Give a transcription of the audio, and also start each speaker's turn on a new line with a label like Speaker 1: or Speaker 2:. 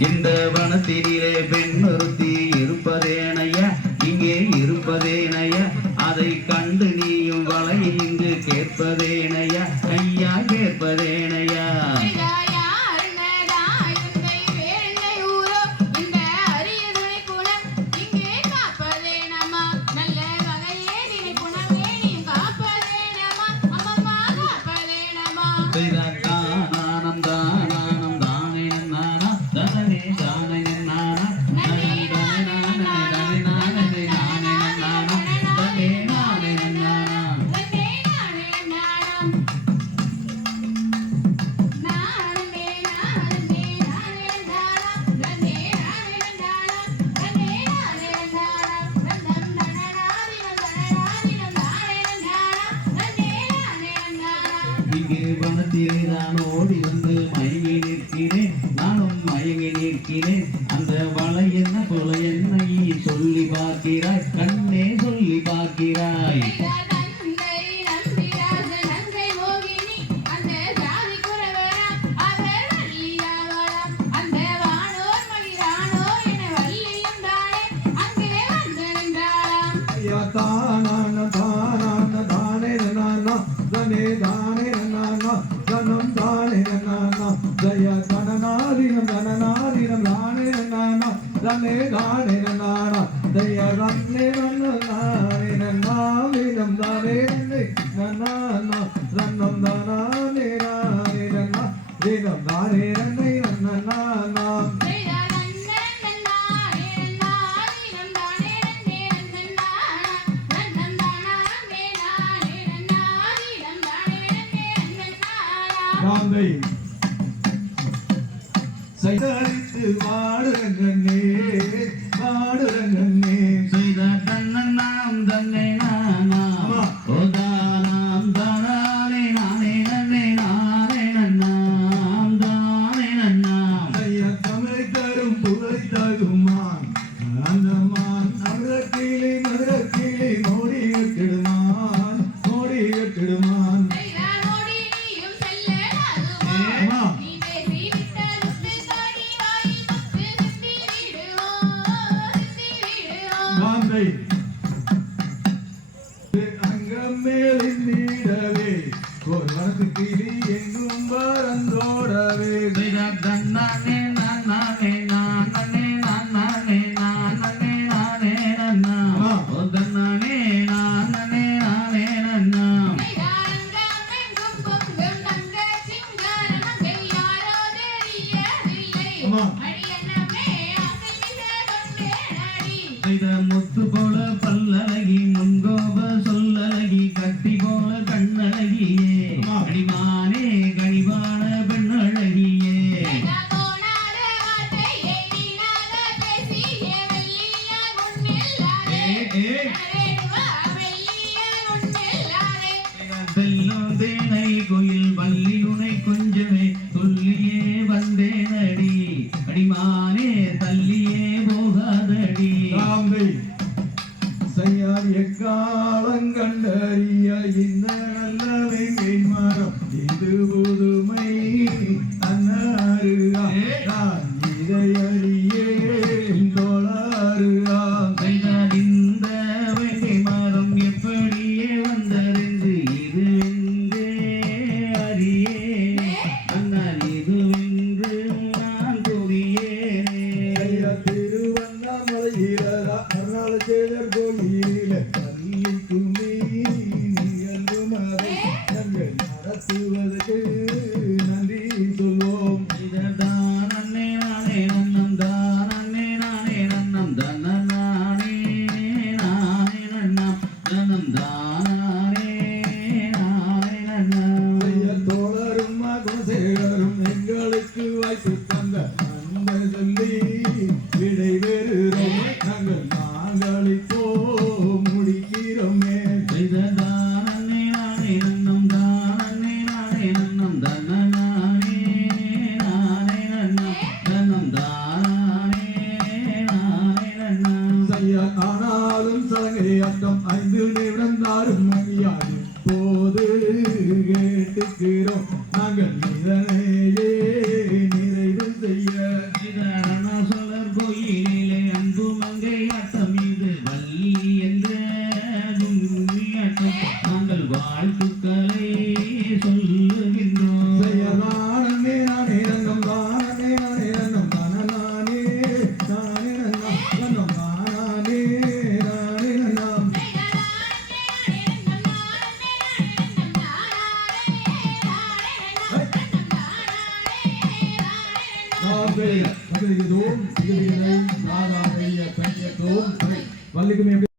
Speaker 1: இந்த வனத்திலே பெண் ஒருத்தி இருப்பதேனைய? இங்கே இருப்பதேனைய? அதை கண்டு நீயும் வலை இங்கு கேட்பதேனைய? ஐயா கேட்பதேனையா? ನನಗೆ அந்த வலை என்ன கொலை என்னை சொல்லி பார்க்கிறாய்? கண்ணே சொல்லி பார்க்கிறாய்.
Speaker 2: തന്നെ കാണിനാണോ ദയ്യ തന്നെ നന്നാവിനം താനേ നന്നാ നന്നം താനാനേ നാനിരന്ന ദിനം താനേ നന്നൈ നന്നാ Sunday. சைதாரித்து வாடுங்கண்ணே அங்கம் மேலின் நீடவே ஒரு மனத்துக்கு எங்கும் பறந்தோடவே
Speaker 1: தன்னானே
Speaker 2: Amém. நன்றி சொல்வோம் இதன் நாங்கள் இதனையே நிறைவு செய்ய. இதரண அன்பு மங்கை அத்தமி வள்ளிக்குமே